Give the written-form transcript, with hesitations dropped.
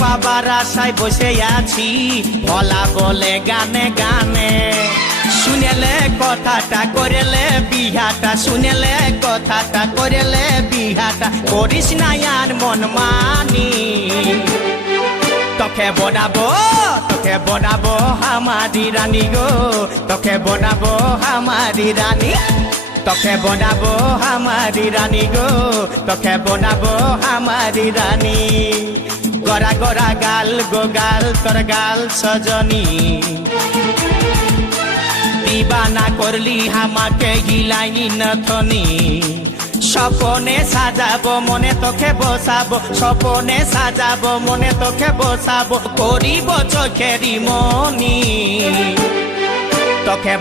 পাবার আশায় বসে আছি ভোলা বলে গানে গানে শুনেলে কথাটা করেলে বিহাটা শুনেলে কথাটা করেলে বিহাটা করিস না আর মন মানি তোকে বনাবো আমারি রানী গো তোকে বনাবো আমারি রানী তোকে বনাবো আমারি রানী গো তোকে বনাবো আমারি রানী গড়া গড়া গাল গো গাল তোর গাল সজনী দিবানা করলি আমাকে গিলাইনি নথনি স্বপনে সাজাবো মনে তোকে বসাবো স্বপনে সাজাবো মনে তোকে বসাবো করিব চোখেরি মনি তোকে